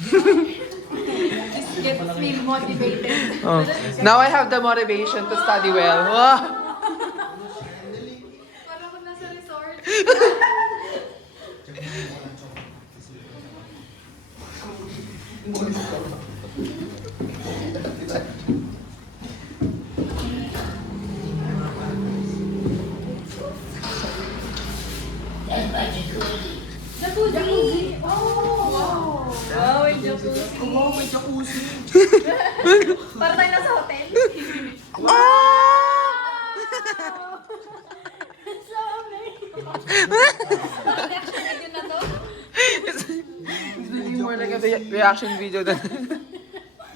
This gets me motivated. Oh. Now I have the motivation to study well. Wow. Parang ako nasa resort. Jacuzzi! Oh! Wow, may jacuzzi. Oh, may jacuzzi. Para tayo nasa hotel. So amazing. Reaction video na to. It's really more like a reaction video than...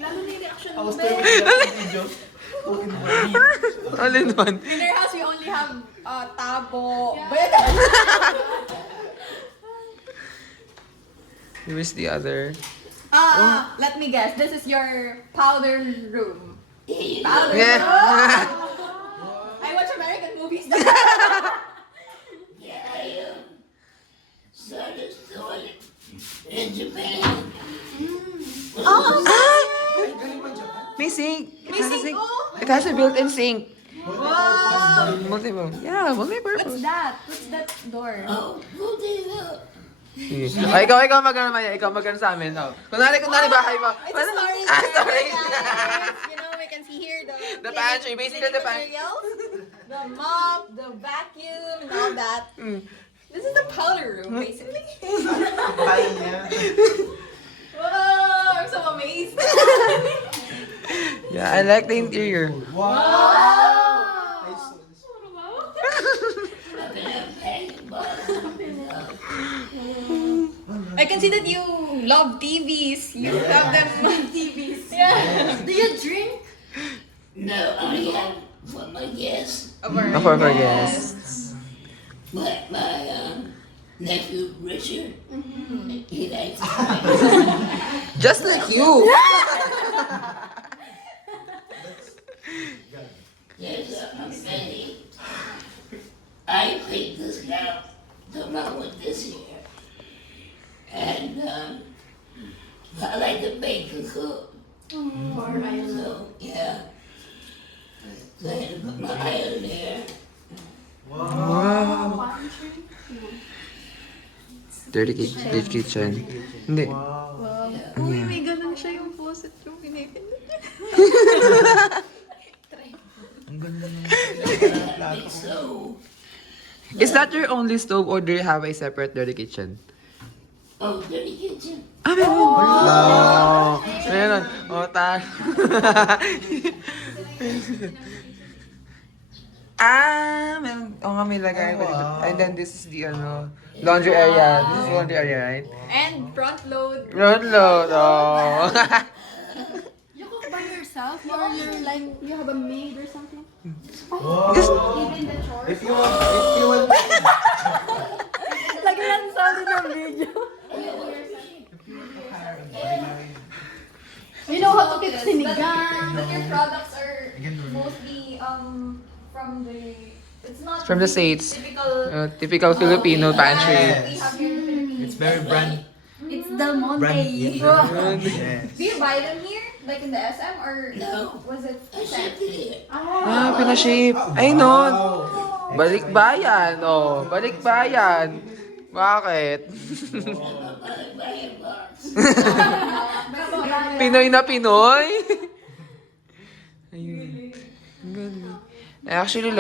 Lalo na yung reaction I mo, was be. thinking that video. Fucking funny. All in one. In our house, we only have tabo. Where's the other? Let me guess. This is your powder room. Powder Yeah. room. I watch American movies. Started story in Japan. May sink. May sink, oh. It has a built-in sink. Wow! Multiple. Yeah, multi-purpose. What's that? What's that door? Oh, who did that? Ay, ikaw magano Maya. Ikaw magano sa amin. Oh. Kunwari bahay mo. It's a storage. Storage. Guys. You know, we can see here The pantry, basically the pantry. materials, the mop, the vacuum, and all that. Mm. This is the powder room, basically. Kaya niya. Wow! I'm so amazed. Yeah, I like the interior. Wow. Wow! Nice. I can see that you love TVs. You have them TVs. Yeah. Do you drink? No, I have for my guests. For guests. My nephew Richard. He likes Just like you. there's a many. I picked this out to come with this here. And I like to bake and cook. So, yeah. So I had to put my iron there. Wow. Dirty kitchen. Hindi. Wow. Uy, may ganun siya yung faucet yung pinipindot. Ang ganda ng Big stove. Is that your only stove or do you have a separate dirty kitchen? Oh, dirty kitchen. Ah, meron. Wow. Meron. Oh, meron. Oh, nga, may lagay. Wow. And then this is the laundry area. This is the laundry area, right? And front load. Front load. Oh. You cook by yourself? Or you're like, you have a maid or something? Wow. Even the chores? If you want. Lagi yan sa ng video. You know how to cook sinigang. But your products are mostly from the... It's not From the States. typical... Typical Filipino pantry. We have here in the Philippines. It's very brand. It's Del Monte. Brand. Yes. Do you buy them here? Like in the SM? Or No. was it I shipped it here. Ah, pinaship. Ay, no. Balikbayan. Oh, balikbayan. Bakit? Buy a box. Pinoy na Pinoy. Ayun. Ang galing. I actually